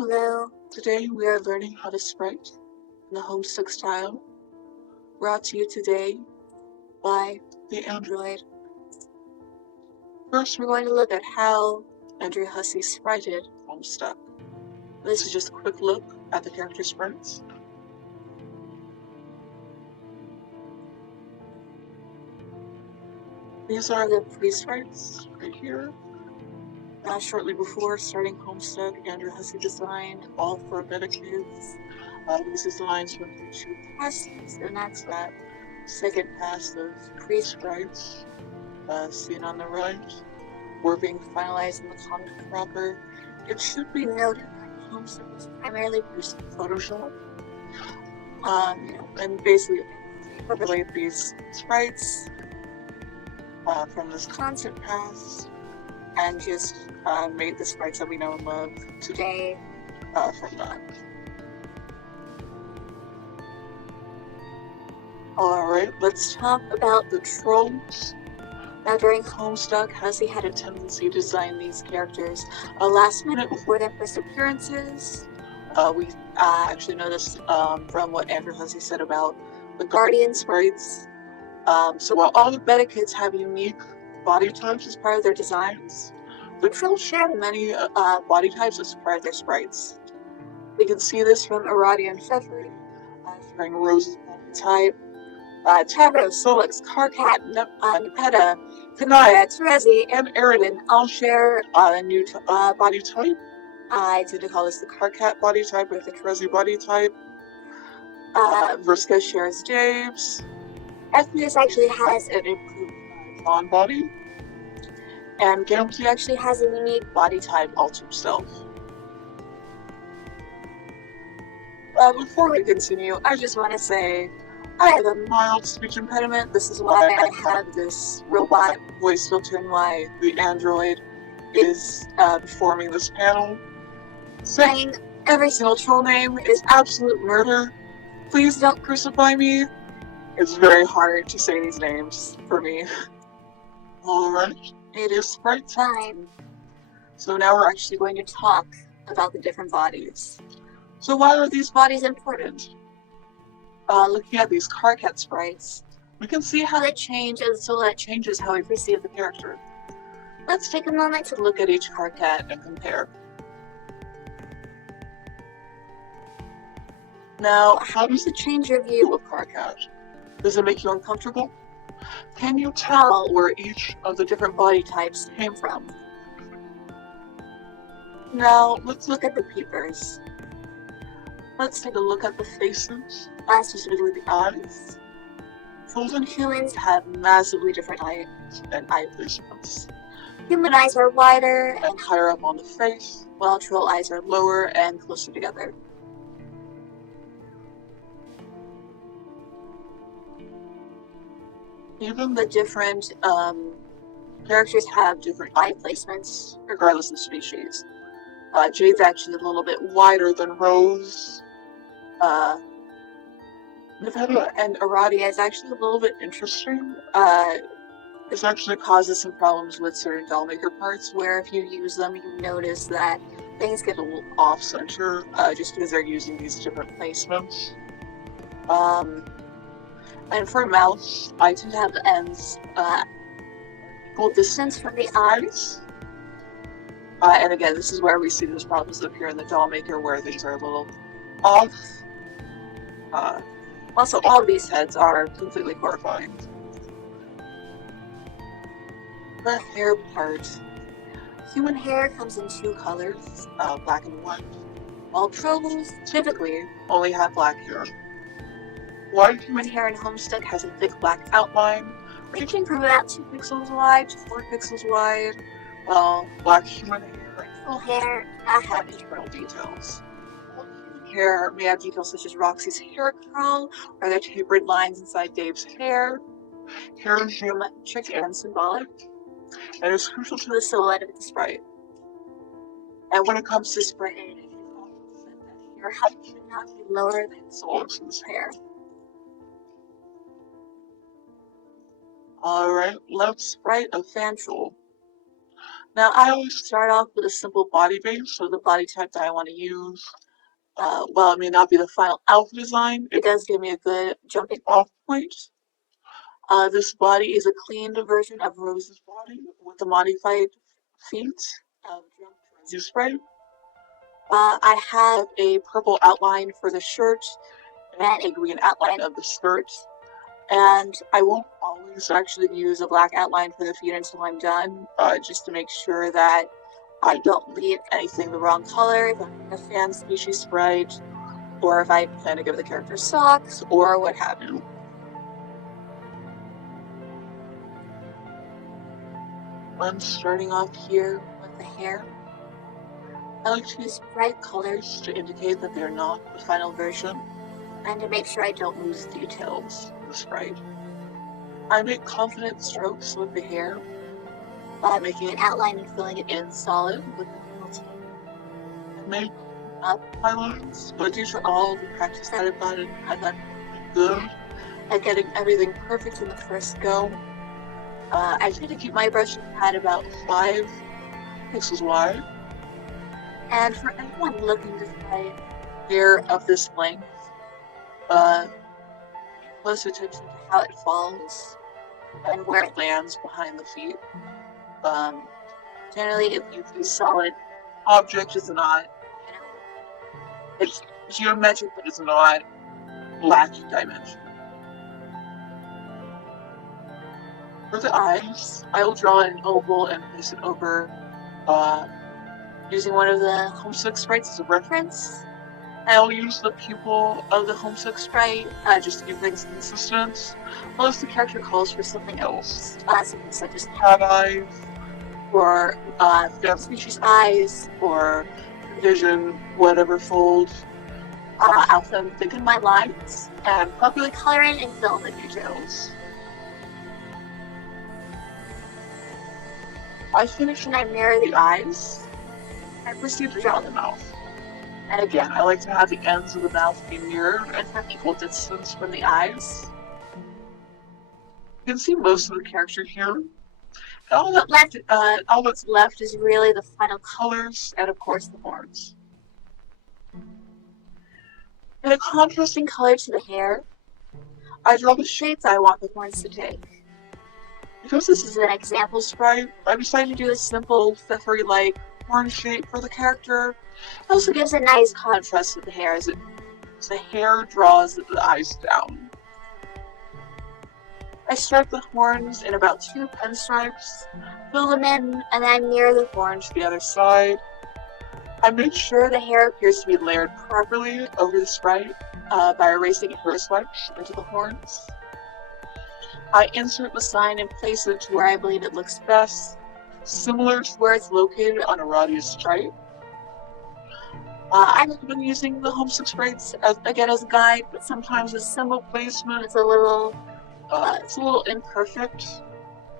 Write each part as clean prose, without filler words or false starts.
Hello, today we are learning how to Sprite in the Homestuck style, brought to you today by the Android. First, we're going to look at how Andrew Hussey sprited Homestuck. This is just a quick look at the character sprites. These are the pre-sprites right here. Shortly before starting Homestuck, Andrew Hussey designed all 4 beta kids. These designs went through 2 passes, and that's that second pass of pre-sprites, seen on the right. We're being finalized in the comic proper. It should be noted that Homestuck was primarily produced in Photoshop. And basically relate these sprites from this concept pass and just made the sprites that we know and love today from that. Alright, let's talk about the trolls. Now during Homestuck, Hussey had a tendency to design these characters last minute before their first appearances. We actually noticed from what Andrew Hussey said about the Guardian sprites. So while all the beta kids have unique body types as part of their designs, the trolls share many body types as part of their sprites. We can see this from Aradia and Fedford, sharing Rose's body type, Tabra, Solix, Karkat, Nepeta, Kanaya, Terezi, and Eridan all share a new body type. I tend to call this the Karkat body type with the Terezi body type. Vriska shares Dave's. Ethnius actually has an improved blonde body. And Gamkey actually has a unique body type all to himself. Before we continue, I just want to say I have a mild speech impediment. This is why I have this robot voice filter and why the Android is performing this panel. Saying every single troll name is absolute murder. Please don't crucify me. It's very hard to say these names for me. Alright, it is Sprite time. So now we're actually going to talk about the different bodies. So why are these bodies important? Looking at these Karkat sprites, we can see how they change, and so that changes how we perceive the character. Let's take a moment to look at each Karkat and compare. Now, how does it change your view of Karkat? Does it make you uncomfortable? Can you tell where each of the different body types came from? Now, let's look at the peepers. Let's take a look at the faces, specifically the eyes. Trolls and humans have massively different eyes and eye placements. Human eyes are wider and higher up on the face, while troll eyes are lower and closer together. Even the different characters have different eye placements, regardless of species. Jade's actually a little bit wider than Rose. Nevada and Aradia is actually a little bit interesting. This actually causes some problems with certain dollmaker parts, where if you use them, you notice that things get a little off-center, just because they're using these different placements. And for mouse, I tend to have the ends equal distance from the eyes. And again, this is where we see those problems appear in the dollmaker, where things are a little off. Also, all of these heads are completely horrifying. The hair part. Human hair comes in 2 colors, black and white, while trolls typically only have black hair. White human hair in Homestuck has a thick black outline, ranging from about 2 pixels wide to 4 pixels wide, while black human hair and troll hair do not have internal details. Hair may have details such as Roxy's hair curl, or the tapered lines inside Dave's hair. Hair is geometric and symbolic, and is crucial to the silhouette of the sprite. And when it comes to sprite, hair height should not be lower than Solix's hair. Alright, let's sprite a fan troll. Now, I always start off with a simple body base, so the body type that I want to use. While it may not be the final outfit design, it does give me a good jumping off point. This body is a cleaned version of Rose's body with the modified feet of Sprite. I have a purple outline for the shirt and a green outline of the skirt. And I won't always actually use a black outline for the feet until I'm done, just to make sure that I don't leave anything the wrong color, if I'm a fan species Sprite, or if I plan to give the character socks, or what have you. I'm starting off here with the hair. I like to use bright colors to indicate that they're not the final version, and to make sure I don't lose details of the Sprite. I make confident strokes with the hair by making an outline and filling it in solid with the penalty. I make up my lines, but due to all the practice that I've gotten good at getting everything perfect in the first go. I try to keep my brush pad about 5 pixels wide. And for anyone looking to try hair of this length, close attention to how it falls and where it lands behind the feet. Generally, if you use solid object, it's not, it's geometric, but it's not lacking dimension. For the eyes, I will draw an oval and place it over, using one of the Homestuck sprites as a reference. I will use the pupil of the Homestuck sprite just to keep things consistent, unless the character calls for something else, something such as cat eyes, or fan species eyes, or vision, whatever fold. I'll then thicken my lines and properly color in and fill the details. I finish and I mirror the eyes. I proceed to draw the mouth. And again, I like to have the ends of the mouth be mirrored and from equal distance from the eyes. You can see most of the character here. All that's left is really the final colors and of course the horns. In a contrasting color to the hair, I draw the shapes I want the horns to take. Because this is an example sprite, I decided to do a simple feathery-like horn shape for the character. It also gives a nice contrast to the hair as the hair draws the eyes down. I stripe the horns in about 2 pen stripes, fill them in, and then mirror the horn to the other side. I make sure the hair appears to be layered properly over the sprite by erasing hair swipes into the horns. I insert the sign and place it to where I believe it looks best, similar to where it's located on a radius stripe. I recommend using the Homestuck sprites as a guide, but sometimes the symbol placement is a little imperfect,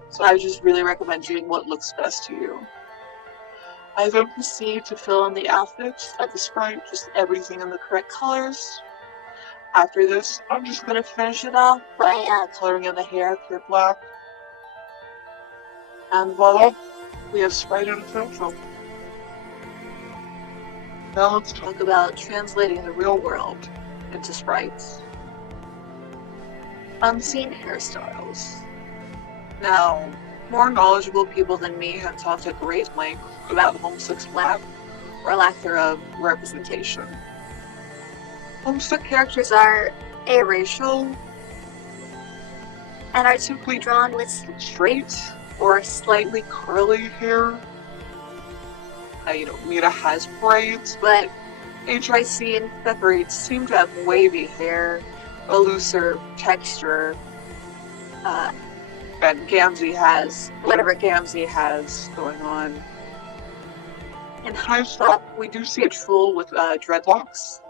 so I just really recommend doing what looks best to you. I then proceed to fill in the outfit of the sprite, just everything in the correct colors. After this, I'm just going to finish it off by coloring in the hair pure black. And voila, we have Sprite in a film. Now let's talk about translating the real world into sprites. Unseen hairstyles. Now, more knowledgeable people than me have talked at great length about Homestuck's lack, or lack thereof, representation. Homestuck characters are aracial and are typically drawn with straight or slightly curly hair. Mira has braids, but HIC and Feathery seem to have wavy hair, a looser texture, and Gamzee has whatever Gamzee has going on. In Homestuck, we do see a troll with dreadlocks.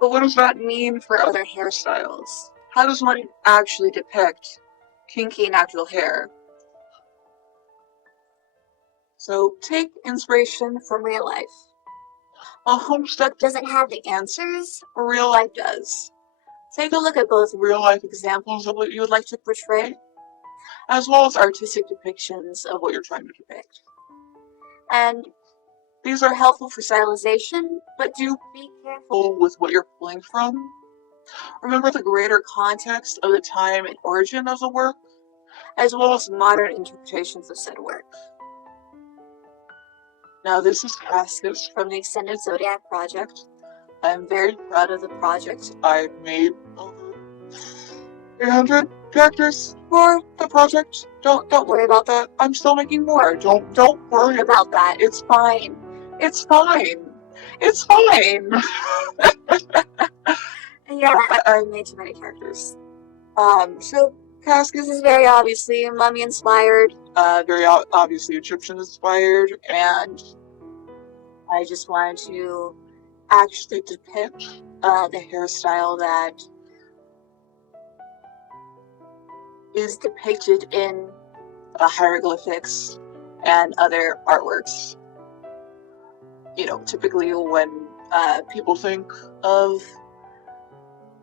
But what does that mean for other hairstyles? How does one actually depict kinky natural hair? So take inspiration from real life. While Homestuck doesn't have the answers, real life does. Take a look at both real life examples of what you would like to portray, as well as artistic depictions of what you're trying to depict. And these are helpful for stylization, but do be careful with what you're pulling from. Remember the greater context of the time and origin of the work, as well as modern interpretations of said work. Now this is Cascus from the Extended Zodiac project. I'm very proud of the project. I've made over 800 characters for the project. Don't worry about that. I'm still making more. Don't worry about that. It's fine. It's fine. It's fine. Yeah, I made too many characters. So Cascus is very obviously mummy inspired, very obviously Egyptian inspired, and I just wanted to actually depict the hairstyle that is depicted in hieroglyphics and other artworks. You know, typically when people think of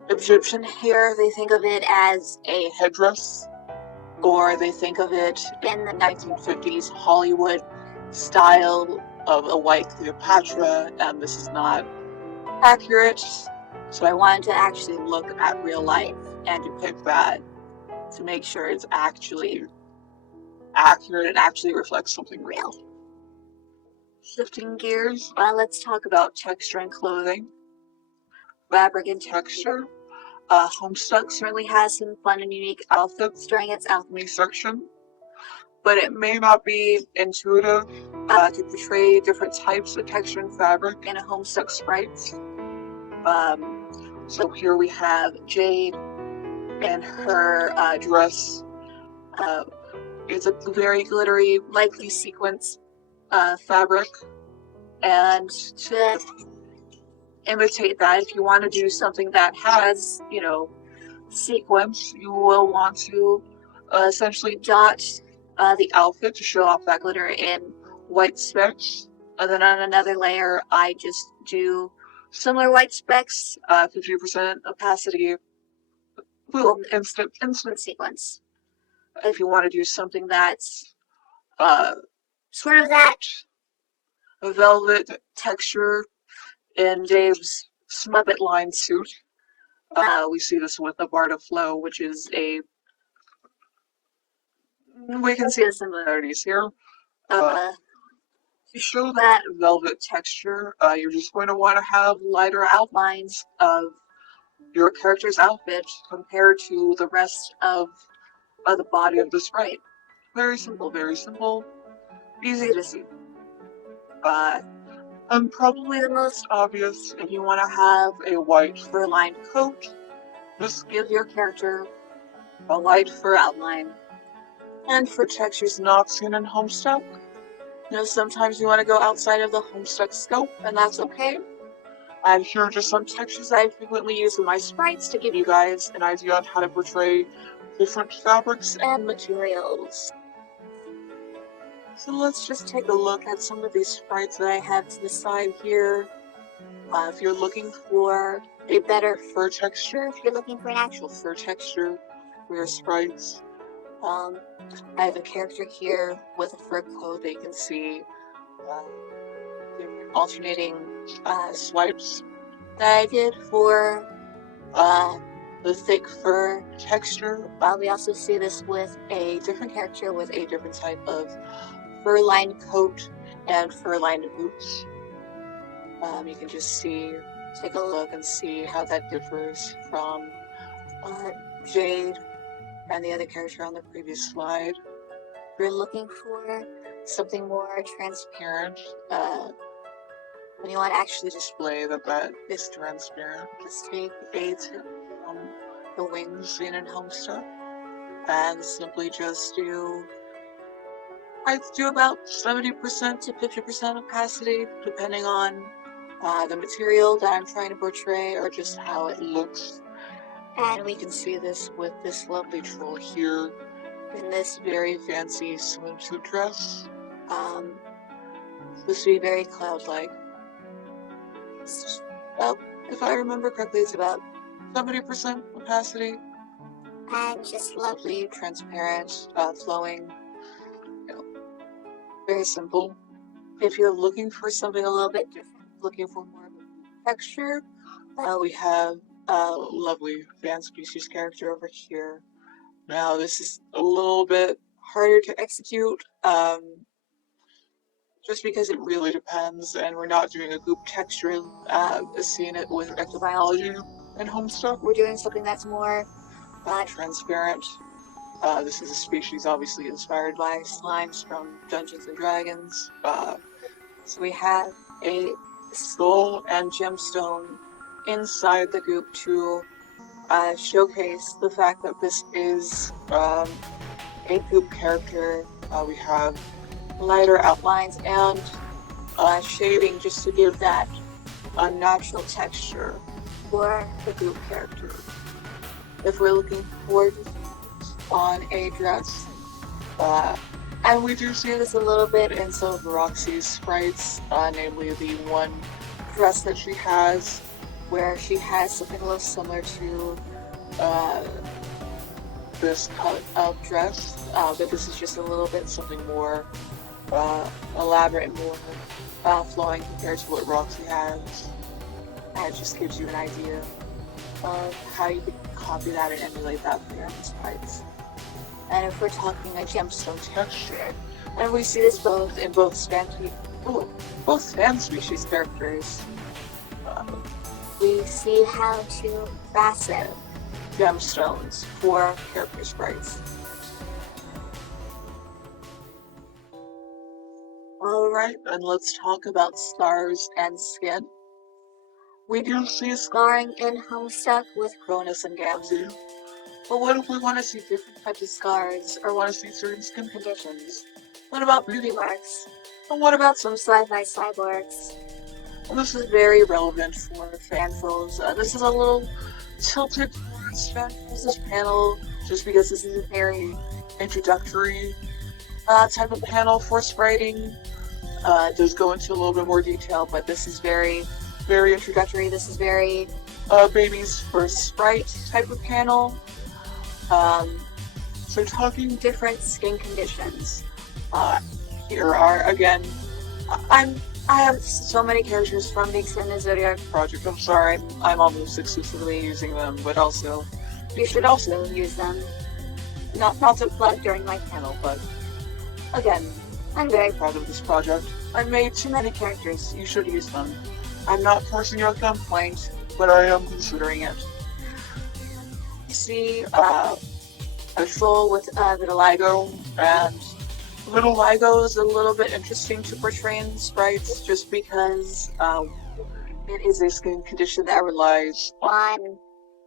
Egyptian hair, they think of it as a headdress, or they think of it in the 1950s Hollywood style of a white Cleopatra, and this is not accurate. So I wanted to actually look at real life and depict that to make sure it's actually accurate and actually reflects something real. Shifting gears, let's talk about texture and clothing. Fabric and texture. Homestuck certainly has some fun and unique outfits during its alchemy section, but it may not be intuitive to portray different types of texture and fabric in a Homestuck Sprite. So here we have Jade and her dress. It's a very glittery, likely sequence fabric, and to imitate that, if you want to do something that has, you know, sequence, you will want to essentially dot the outfit to show off that glitter in white specks, and then on another layer I just do similar white specks, 50% opacity, boom, instant sequence. If you want to do something that's sort of that velvet texture in Dave's Smuppet line suit, we see this with the Barda Flow, which is we can see the similarities here. To show that velvet texture, you're just going to want to have lighter outlines of your character's outfit compared to the rest of the body of the sprite. Very simple, easy to see. And probably the most obvious, if you want to have a white fur-lined coat, just give your character a light fur outline. And for textures not seen in Homestuck, you know, sometimes you want to go outside of the Homestuck scope, and that's okay. And here are just some textures I frequently use in my sprites to give you guys an idea on how to portray different fabrics and materials. So let's just take a look at some of these sprites that I have to the side here. If you're looking for a better fur texture, if you're looking for an actual fur texture for your sprites, I have a character here with a fur coat that you can see different alternating swipes that I did for the thick fur texture. We also see this with a different character with a different type of fur-lined coat and fur-lined boots. You can just take a look and see how that differs from Jade and the other character on the previous slide. If you're looking for something more transparent, when you want to actually display that is transparent, just take a tip from the wings seen in Homestuck and simply just I'd do about 70% to 50% opacity, depending on the material that I'm trying to portray or just how it looks. And we can see this with this lovely troll here in this very fancy swimsuit dress. Supposed to be very cloud-like. Well, if I remember correctly, it's about 70% opacity. And just lovely, transparent, flowing. You know, very simple. If you're looking for something a little bit different, looking for more of a texture, we have a lovely fan species character over here. Now this is a little bit harder to execute, just because it really depends, and we're not doing a goop texture, seeing it with vector biology and Homestuck. We're doing something that's more transparent. This is a species obviously inspired by slimes from Dungeons and Dragons. So we have a skull and gemstone inside the goop to showcase the fact that this is a goop character. We have lighter outlines and shading just to give that unnatural texture for the goop character. If we're looking for on a dress, and we do see this a little bit in some of Roxy's sprites, namely the one dress that she has, where she has something a little similar to this cut of dress, but this is just a little bit something more elaborate, more flowing compared to what Roxy has. And it just gives you an idea of how you could copy that and emulate that for your own sprites. And if we're talking a gemstone texture, and we see this both in both fan species characters, we see how to fasten gemstones for character sprites. Alright, and let's talk about scars and skin. We do see scarring in Homestuck with Cronus and Gamzee. But what if we want to see different types of scars, or want to see certain skin conditions? What about beauty marks? And what about some sci-fi cyborgs? Well, this is very relevant for fanfills. This is a little tilted towards fanfills, this panel, just because this is a very introductory type of panel for spriting. It does go into a little bit more detail, but this is very, very introductory. This is very baby's first sprite type of panel. So talking different skin conditions. Here are, again, I have so many characters from the Extended Zodiac project. I'm sorry, I'm almost exclusively using them, but also, you should also use them. Not to plug during my panel, but again, I'm very proud of this project. I've made too many characters, you should use them. I'm not forcing you at gunpoint, but I am considering it. You see a troll with vitiligo, and vitiligo is a little bit interesting to portray in sprites just because it is a skin condition that relies on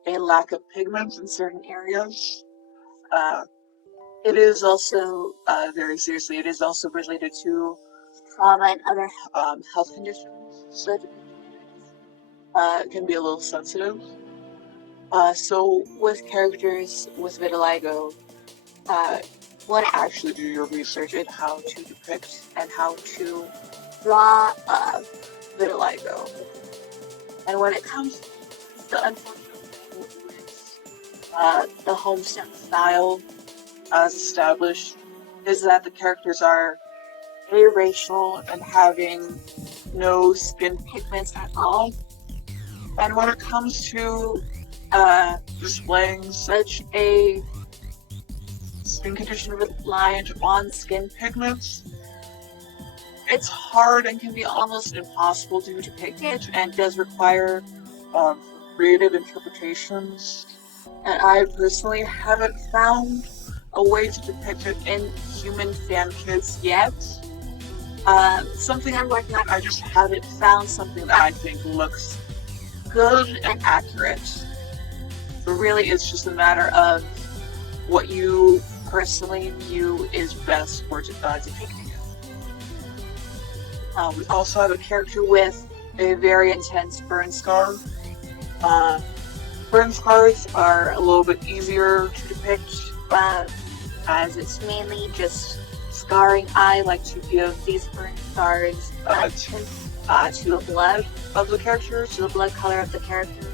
a lack of pigment in certain areas. It is also, very seriously, it is also related to trauma and other health conditions, so it can be a little sensitive. So with characters with vitiligo, want to actually do your research in how to depict and how to draw vitiligo. And when it comes to the unfortunate the Homestuck style as established is that the characters are aracial and having no skin pigments at all. And when it comes to displaying such a skin condition reliant on skin pigments, it's hard and can be almost impossible to depict it, and does require creative interpretations. And I personally haven't found a way to depict it in human fan kits yet. Something I'm working on, I just haven't found something that I think looks good and accurate. But really, it's just a matter of what you personally view is best for depicting it. We also have a character with a very intense burn scar. Burn scars are a little bit easier to depict, as it's mainly just scarring. I like to give these burn scars to the blood of the character, to the blood color of the character.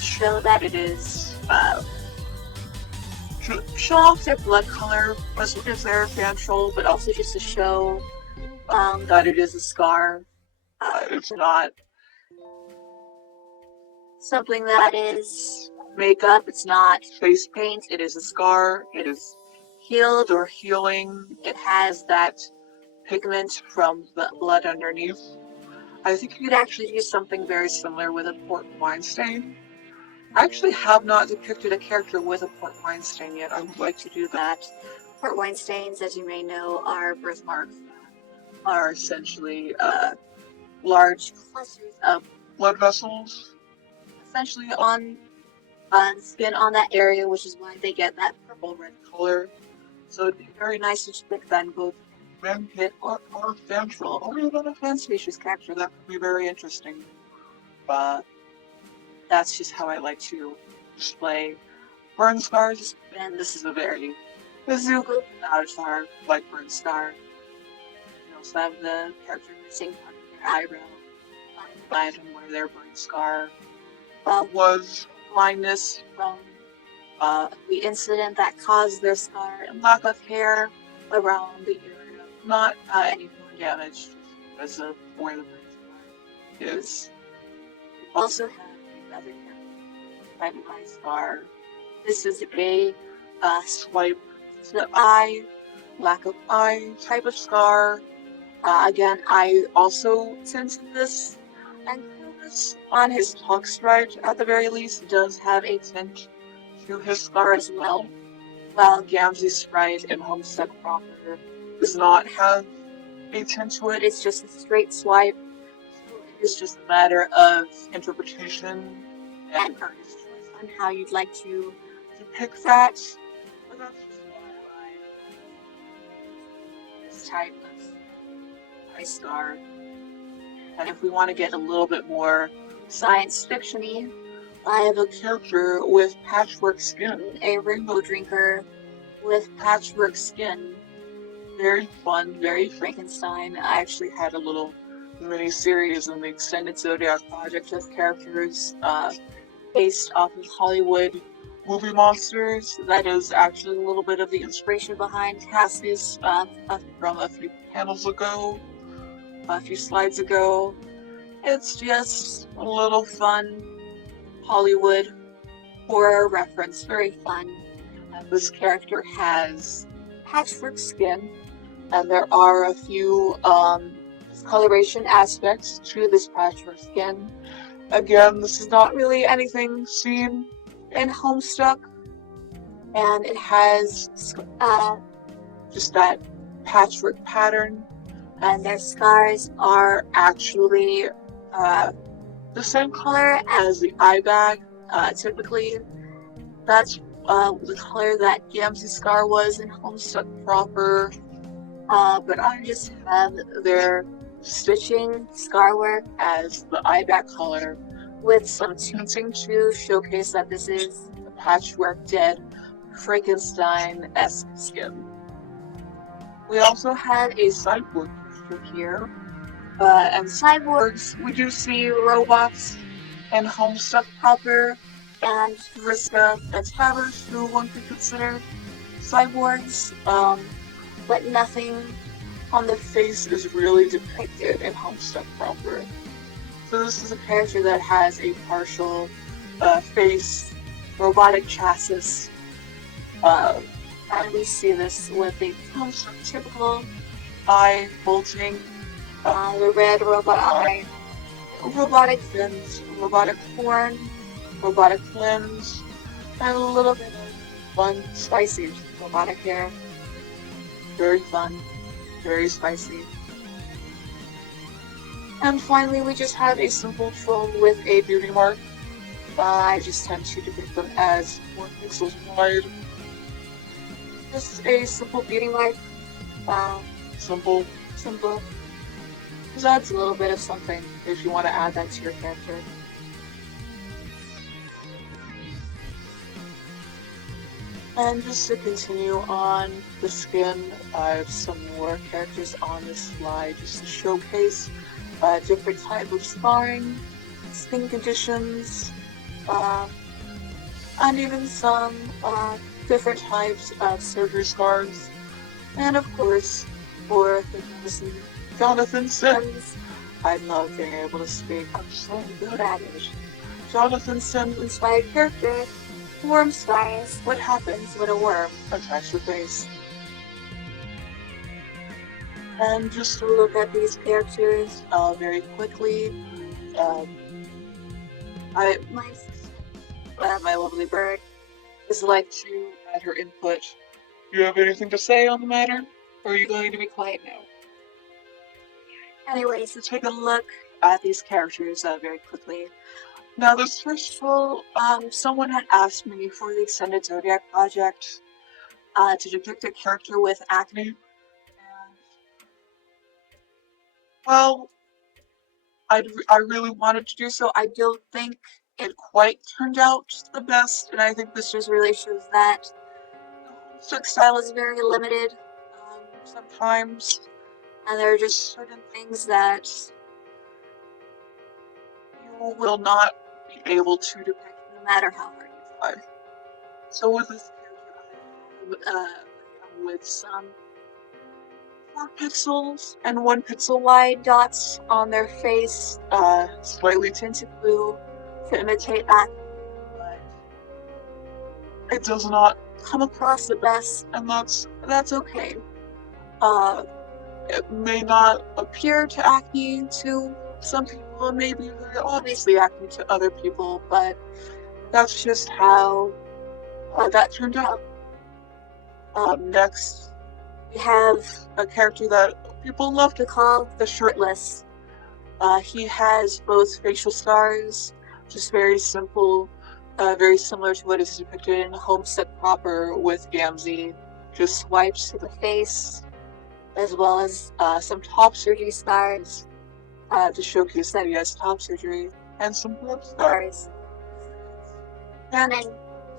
Show that it is, show off their blood color as their fan troll, but also just to show that it is a scar. It's not something that is makeup, it's not face paint, it is a scar, it is healed or healing, it has that pigment from the blood underneath. I think you could actually do something very similar with a port wine stain. I actually have not depicted a character with a port wine stain yet. I would like to do that. Port wine stains, as you may know, are birthmarks. Are essentially large clusters of blood vessels, essentially on skin on that area, which is why they get that purple-red color. So it'd be very nice to stick that in both vampit or ventral, or even a fan species character. That could be very interesting. But that's just how I like to display burn scars, and this is a very bazooka avatar like burn scar. You also have the character missing part of their eyebrow, and where their burn scar was blindness from the incident that caused their scar and lack of hair around the area. Not any more damage, because of where the burn scar is. We also have another character, right eye scar. This is a swipe to the eye, lack of eye type of scar. Again, I also tinted this, and Chris, on his talk Sprite, at the very least, does have a tint to his scar as well. While Gamzee's Sprite and Homestuck proper does not have a tint to it, it's just a straight swipe. It's just a matter of interpretation and artist choice on how you'd like to depict that. But that's just why this type of eye scar. And if we want to get a little bit more science fiction-y, I have a character with patchwork skin, a rainbow drinker with patchwork skin. Very fun, very Frankenstein. I actually had a little mini-series in the Extended Zodiac Project of characters based off of Hollywood movie monsters. That is actually a little bit of the inspiration behind Cassie's from a few panels ago, a few slides ago. It's just a little fun Hollywood horror reference, very fun. And this character has patchwork skin, and there are a few coloration aspects to this patchwork skin. Again, this is not really anything seen in Homestuck, and it has just that patchwork pattern, and their scars are actually the same color as the eye bag. Typically, that's the color that Gamzee's scar was in Homestuck proper. But I just have their stitching scar work as the eye bag color, with some tinting to showcase that this is the patchwork dead Frankenstein-esque skin. We also had a cyborg character here. And cyborgs, we do see robots and Homestuck proper, and Vriska and Tavers, who one could consider cyborgs, but nothing on the face is really depicted in Homestuck proper. So this is a character that has a partial face, robotic chassis, and we see this with the Homestuck typical eye bolting, the red robot eye, robotic fins, robotic horn, robotic limbs, and a little bit of fun, spicy robotic hair. Very fun, very spicy. And finally, we just have a simple troll with a beauty mark. I just tend to depict them as 4 pixels wide. Just a simple beauty mark. Simple. Just adds a little bit of something if you want to add that to your character. And just to continue on the skin, I have some more characters on this slide just to showcase different types of scarring, skin conditions, and even some different types of surgery scars. And of course, for the medicine Jonathan Sims. I love being able to speak. I'm so good at it. Jonathan Sims inspired character. Worm stars. What happens when a worm attacks your face? And just to look at these characters very quickly. My lovely bird is like to add her input. Do you have anything to say on the matter? Or are you going to be quiet now? Anyways, let's take a look at these characters very quickly. Now, this first role, someone had asked me for the Extended Zodiac project to depict a character with acne. And, well, I really wanted to do so. I don't think it quite turned out the best, and I think this just really shows that Homestuck style is very limited sometimes, and there are just certain things that you will not be able to depict no matter how hard you try. So with this character, with some 4 pixels and 1 pixel wide dots on their face, slightly tinted blue to imitate that, but it does not come across the best, and that's okay. It may not appear to acne to some people, it may be very obviously acne to other people, but that's just how that turned out. Next, we have a character that people love to call the Shirtless. He has both facial scars, just very simple, very similar to what is depicted in Homestuck proper with Gamzee, just swipes to the face, as well as some top surgery scars to showcase that he has top surgery, and some blood scars. And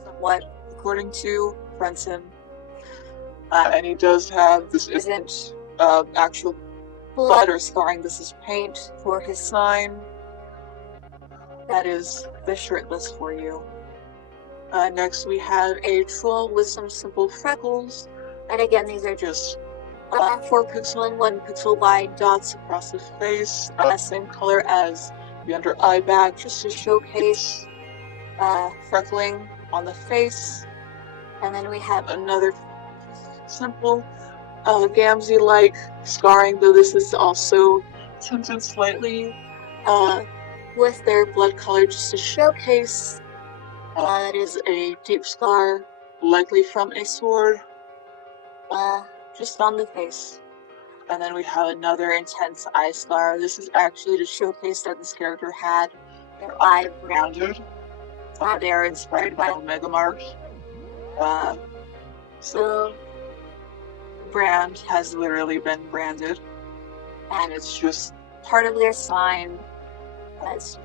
somewhat, according to Frenson. And he does have, this isn't actual blood or scarring, this is paint for his sign. That is the Shirtless for you. Next we have a troll with some simple freckles, and again these are just 4 pixel and 1 pixel wide dots across the face, same color as the under eye bag, just to showcase freckling on the face. And then we have another simple Gamzee-like scarring, though this is also tinted slightly with their blood color, just to showcase that is a deep scar, likely from a sword, just on the face. And then we have another intense eye scar. This is actually to showcase that this character had their eye branded. They are inspired by Omega Mart. So the brand has literally been branded, and it's just part of their sign. It's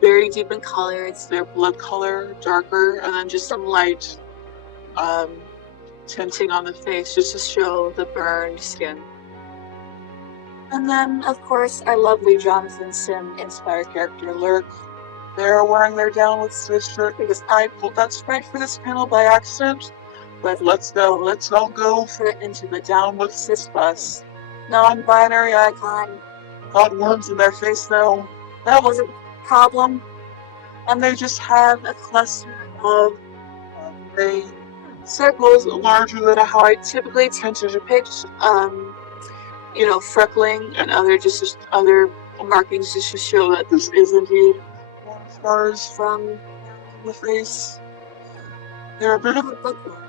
very deep in color. It's their blood color, darker, and then just some light tinting on the face just to show the burned skin. And then, of course, our lovely Jonathan Sim inspired character Lurk. They're wearing their downward cis shirt because I pulled that Sprite for this panel by accident. But let's all go into the downward cis bus. Non-binary icon. Got worms in their face though. That wasn't a problem. And they just have a cluster of gray circles larger than how I typically tend to depict freckling and other markings just to show that this is indeed scars from the face. They're a bit of a bookmark.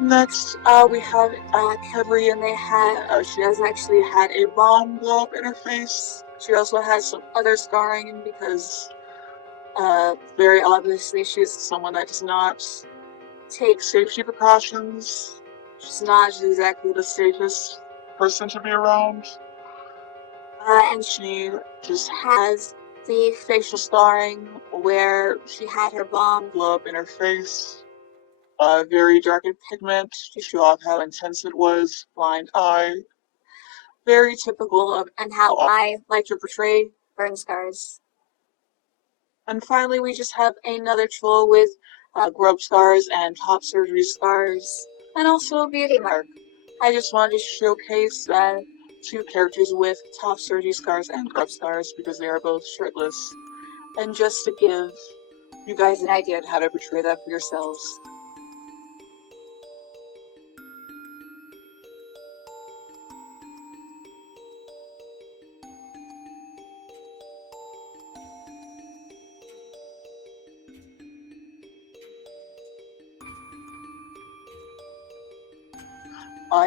Next, we have Kevri, and she has actually had a bomb blow up in her face. She also has some other scarring because very obviously she's someone that does not take safety precautions. She's not exactly the safest person to be around. And she just has the facial scarring where she had her bomb blow up in her face. Very dark in pigment to show off how intense it was. Blind eye. Very typical of and how I like to portray burn scars. And finally, we just have another troll with grub scars and top surgery scars, and also a beauty mark. I just wanted to showcase two characters with top surgery scars and grub scars because they are both shirtless, and just to give you guys an idea on how to portray that for yourselves.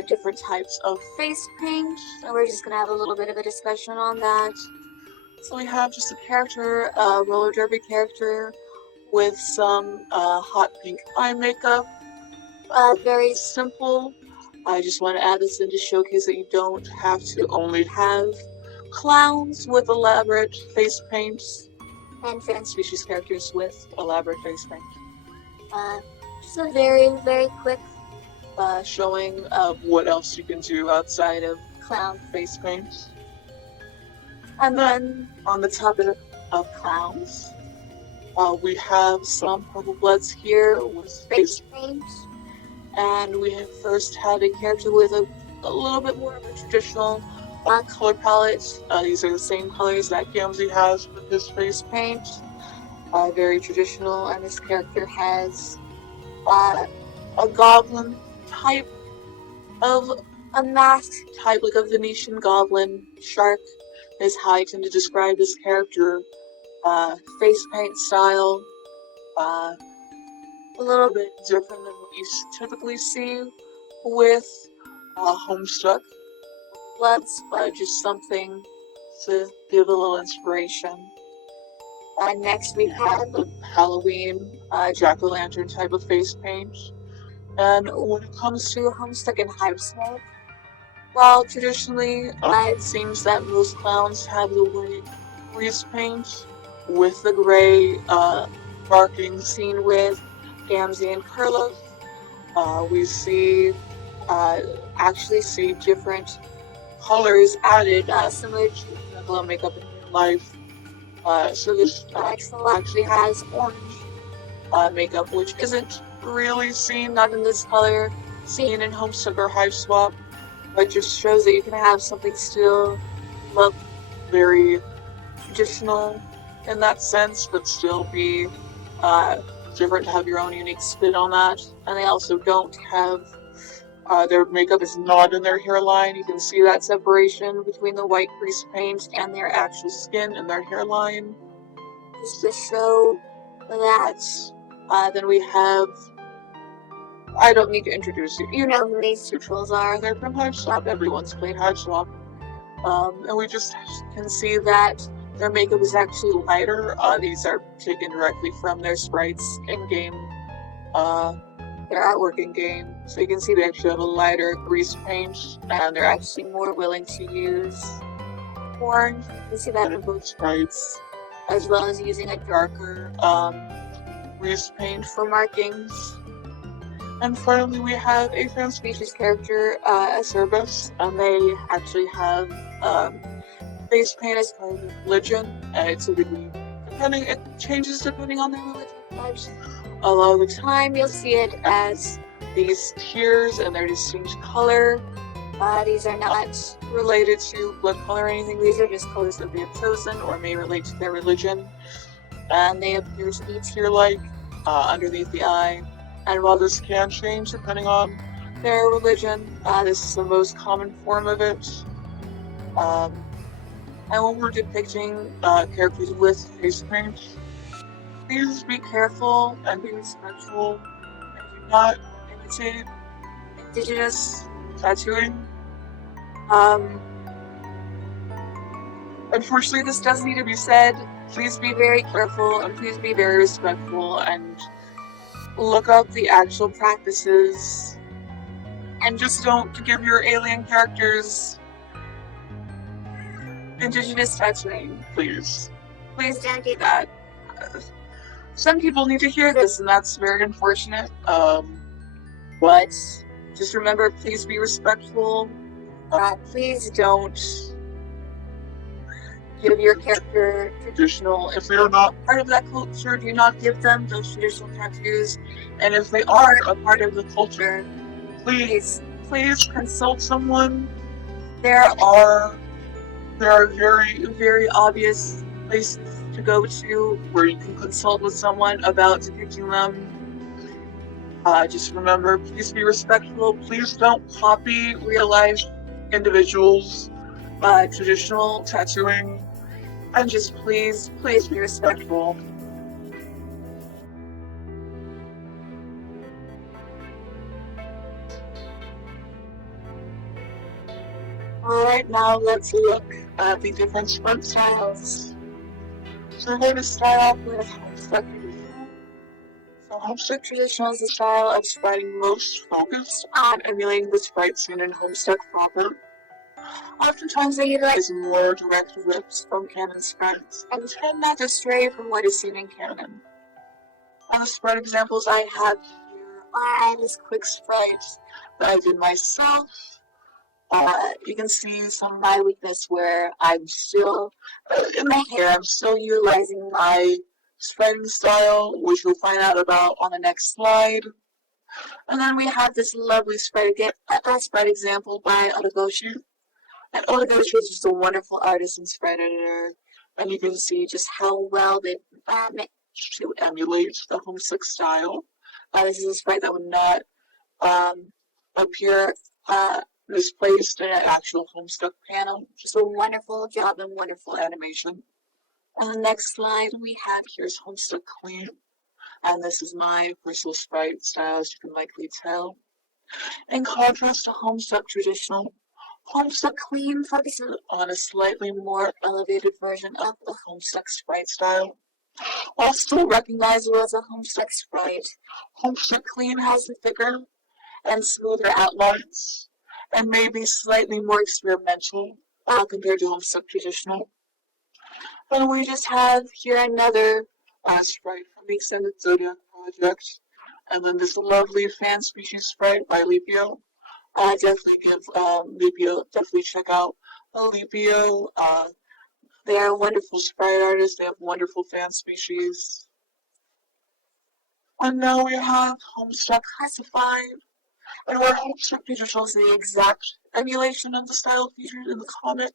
Different types of face paint, and we're just gonna have a little bit of a discussion on that. So we have just a character, a roller derby character with some hot pink eye makeup. Very simple. I just want to add this in to showcase that you don't have to only have clowns with elaborate face paints and fan species characters with elaborate face paint. Just a very quick showing of what else you can do outside of clown face paint. And then on the topic of clowns, we have some purple bloods here with face paint. And we have first had a character with a little bit more of a traditional color palette. These are the same colors that Gamzee has with his face paint. Very traditional, and this character has a goblin type of a mask type, like a Venetian goblin shark is how I tend to describe this character. Face paint style, a little bit different than what you typically see with Homestuck bloods, but just something to give a little inspiration. Next we have the Halloween jack-o'-lantern type of face paint. And when it comes to Homestuck and Hypesmoke, well, traditionally it seems that most clowns have the white grease paint with the gray marking seen with Gamzee and Kurloff. We actually see different colors added, similar to glow makeup in real life. So this actually has orange makeup, which isn't really seen, not in this color, seen in Homestuck or Hypeswap, but just shows that you can have something still look very traditional in that sense, but still be different, to have your own unique spin on that. And they also don't have their makeup is not in their hairline. You can see that separation between the white grease paint and their actual skin and their hairline, just to show that. Then we have, I don't need to introduce you. You know who these two trolls are. They're from Hypeswap. Everyone's played Hypeswap. And we just can see that their makeup is actually lighter. These are taken directly from their sprites in-game, their artwork in-game. So you can see they actually have a lighter grease paint, and they're actually more willing to use orange. You can see that in both sprites, as well as using a darker grease paint for markings. And finally, we have a fan species character, a Cerberus, and they actually have face paint as part of religion, and it's really it changes depending on their religion types. A lot of the time, you'll see it as these tears and their distinct color. These are not related to blood color or anything. These are just colors that they have chosen or may relate to their religion, and they appear to be tear-like underneath the eye. And while this can change depending on their religion, this is the most common form of it. And when we're depicting characters with face paint, please be careful and be respectful and do not imitate indigenous tattooing. Unfortunately, this does need to be said. Please be very careful and please be very respectful and look up the actual practices, and just don't give your alien characters indigenous tattooing, please. Please don't do that. Some people need to hear this, and that's very unfortunate. But just remember, please be respectful. Please don't give your character traditional. If they are not part of that culture, do not give them those traditional tattoos. And if they are a part of the culture, please please consult someone. There are very, very obvious places to go to where you can consult with someone about depicting them. Just remember, please be respectful. Please don't copy real life individuals' traditional tattooing. And just please be respectful. Alright, now let's look at the different sprite styles. So we're going to start off with Homestuck Traditional. So Homestuck Traditional is a style of spriting most focused on emulating the sprite seen in Homestuck proper. Oftentimes they utilize more direct rips from canon sprites and tend not to stray from what is seen in canon. The sprite examples I have here are these quick sprites that I did myself. You can see some of my weakness where I'm still, in the hair, I'm still utilizing my spriting style, which we'll find out about on the next slide. And then we have this lovely sprite example by Otagoshi. And Otagoshi is just a wonderful artist and sprite editor. And you can see just how well they managed to emulate the Homestuck style. This is a sprite that would not appear misplaced in an actual Homestuck panel. Just a wonderful job and wonderful animation. On the next slide, we have here's Homestuck Clean. And this is my personal sprite style, as you can likely tell. In contrast to Homestuck Traditional, Homestuck Clean focuses on a slightly more elevated version of the Homestuck sprite style. While still recognizable as a Homestuck sprite, Homestuck Clean has the thicker and smoother outlines, and may be slightly more experimental compared to Homestuck Traditional. And we just have here another sprite from the Extended Zodiac project, and then this lovely fan species sprite by Lepio. Definitely check out Lepio. They are wonderful sprite artists. They have wonderful fan species. And now we have Homestuck Classified, and where Homestuck Digital is the exact emulation of the style featured in the comic.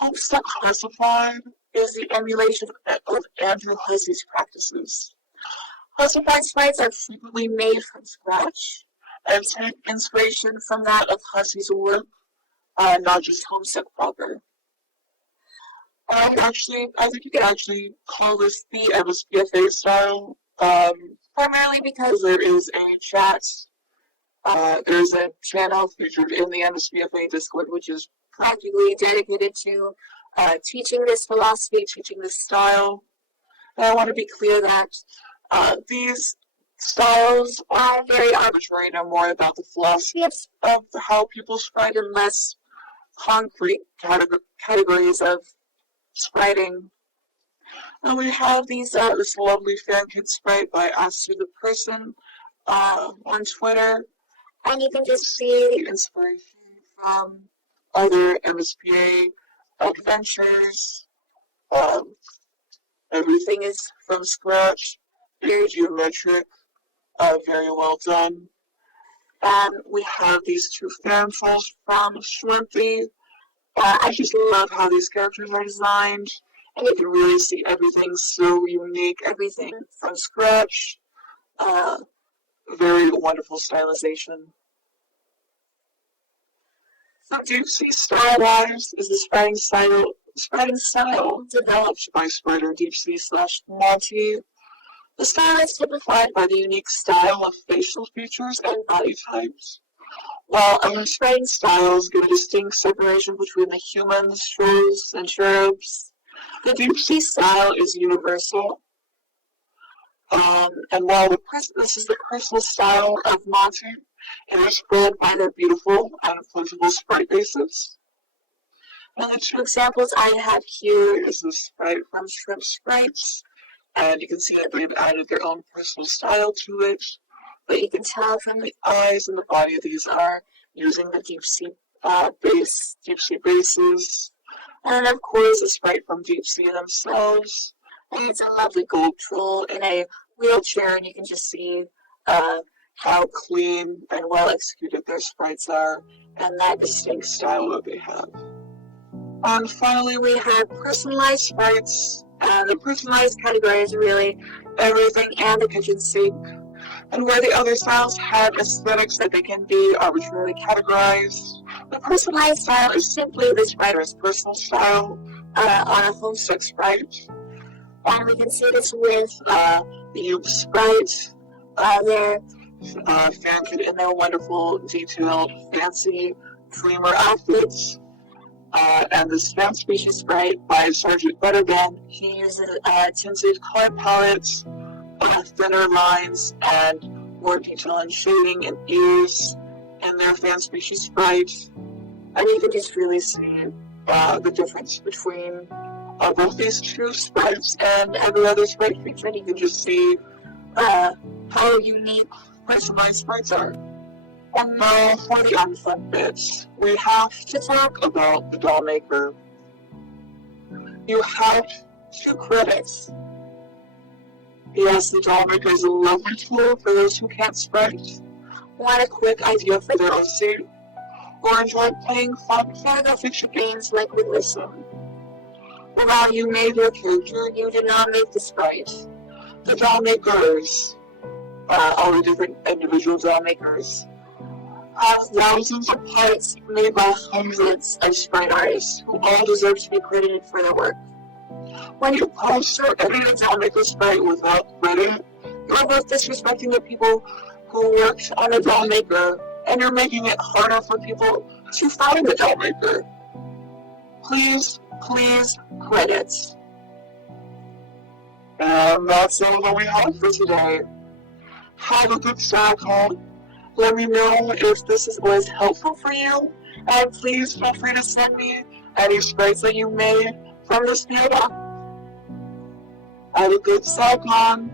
Homestuck Classified is the emulation of Andrew Hussey's practices. Classified sprites are frequently made from scratch and take inspiration from that of Hussey's work, not just Homestuck proper. I think you could actually call this the MSPFA style, primarily because there is a chat. There's a channel featured in the MSPFA Discord, which is practically dedicated to teaching this philosophy, teaching this style. And I want to be clear that these styles are very arbitrary, no more about the philosophy of how people sprite and less concrete categories of spriting. And we have this lovely fan kit sprite by Asu the Person on Twitter. And you can just see the inspiration from other MSPA adventures. Everything is from scratch, very geometric, very well done. And we have these two fan trolls from Shrimpy. I just love how these characters are designed. And you can really see everything so unique, everything from scratch. Very wonderful stylization. So Deep Sea Stylewise is the spriting style developed by Spriter Deep Sea / Monty. The style is typified by the unique style of facial features and body types, while other spriting styles give a distinct separation between the humans, trolls, and cherubs. The Deep Sea style is universal. And while this is the personal style of Monty, it is spread by their beautiful and plentiful sprite bases. And the two examples I have here is the sprite from Shrimp Sprites, and you can see that they've added their own personal style to it. But you can tell from the eyes and the body these are using the deep sea bases. And then of course the sprite from Deep Sea themselves. And it's a lovely gold troll in a wheelchair, and you can just see how clean and well executed their sprites are, and that distinct style that they have. And finally, we have personalized sprites, and the personalized category is really everything and the kitchen sink. And where the other styles have aesthetics that they can be arbitrarily categorized, the personalized style is simply this writer's personal style on a Homestuck sprite. And we can see this with the Youth Sprite, their fan kit in their wonderful, detailed, fancy dreamer outfits. And the Stamp Species Sprite by Sergeant Buttergan. He uses tinted color palettes, thinner lines, and more detail and shading and ears in their Fan Species Sprite. And you can just really see the difference between both these two sprites and every other sprite feature. You can just see how unique personalized sprites are. And now for the unfun bits, we have to talk about the doll maker. You have 2 credits. Yes, the doll maker is a lovely tool for those who can't sprite, want a quick idea for their own suit, or enjoy playing fun fiction games like we listen. While you made your character, you did not make the sprite. The doll makers, all the different individual doll makers, have thousands of parts made by hundreds of sprite artists who all deserve to be credited for their work. When you post or edit a doll maker sprite without credit, you're both disrespecting the people who worked on the doll maker, and you're making it harder for people to find the doll maker. Please, credits. And that's all that we have for today. Have a good Stockholm. Let me know if this was helpful for you, and please feel free to send me any sprites that you made from this video. Have a good Stockholm.